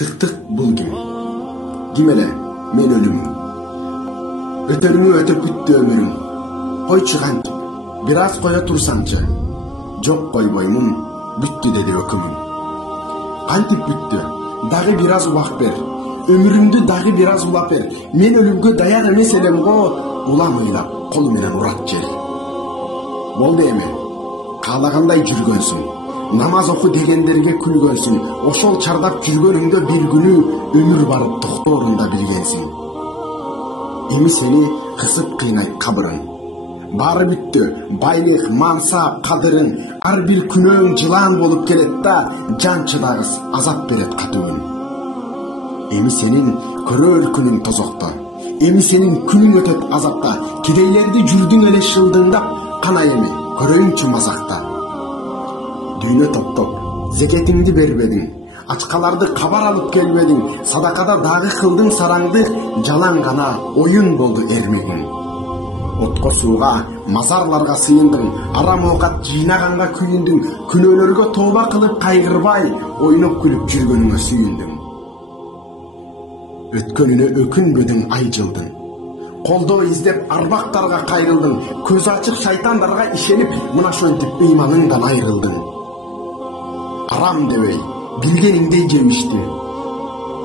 Тык-тык бул ким? Ким эле? Мен өлүмүн. Өтөрүңү өтөп бүттү өмүрүң. Койчу кантип, бир аз кое турсаңчы. Жок койбоймун, бүттү деди өкүмүм. Кантип бүттү? Дагы бир аз убак бер. Өмүрүмдү дагы бир аз улап бер. Мен өлүмгө даяк эмес элем го, улам ыйлап, колу менен урат жер. Болду эми, каалагандай жүргөнсүң. Намаз оку дегендерге күлгөнсүң. Ошол чардап жүргөнүңдө бир күнү өмүр барып токторун да билгенсиң. Эми сени кысып кыйнайт кабырың. Баары бүттү, байлык, мансап, кадырың, ар бир күнөөң жылаан болуп келет да, жан чыдагыс азап берет катуу күн. Эми сенин көрөр күнүң тозокто. Эми сенин күнүң өтөт азапта. Кедейлерди жүрдүң эле шылдыңдап, кана эми көрөйүңчү мазакта. Дүйнө топтоп, зекетиңди бербедиң, ачкаларды кабар алып келбедиң, садакада дагы кылдың сараңды, жалаң гана оюн болду эрмегиң. Отко сууга, мазарларга сыйындың, арам оокат жыйнаганга күйүндүң, күнөөлөргө тооба кылып кайгырбай, ойноп күлүп жүргөнүңө сүйүндүң. Өткөнүнө өкүнбөдүң ай жылдың. Колдоо издеп арбактарга кайрылдың, көз ачык шайтандарга ишенип, мына ошентип ыйманыңдан айрылдың. Арам дебей, билгениңдей жемиштин.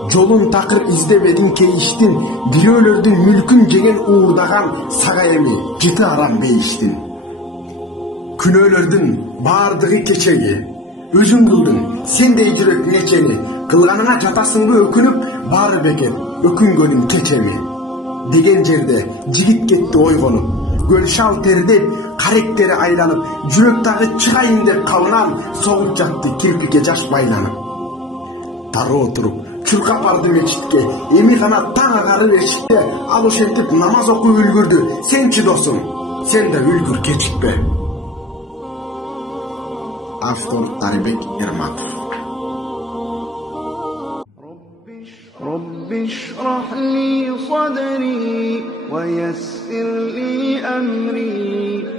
Жолун такыр издебедиң кейиштин, бирөөлөрдүн мүлкүн жеген уурдаган сага эми жыты арам бейиштин. Күнөөлөрдүн баардыгы кечеги, өзүң кылдың, сендей жүрөк нечени, кылганыңа жатасыңбы өкүнүп, баары бекер, өкүнгөнүң кечеми. Деген жерде жигит кетти ойгонуп, гөлшал тердеп, каректери айланып, жүрөк дагы чыгайын деп кабынан, согуп жатты кирпикке жаш байланып. Тары отуруп, чуркап барды мечитке, эми гана таң агарып эшикте, ал ошентип намаз окуп үлгүрдү. Сенчи досум, сен да үлгүр кечикпе. Автор Тарбек Эрматов. رب اشرح لي صدري ويسر لي أمري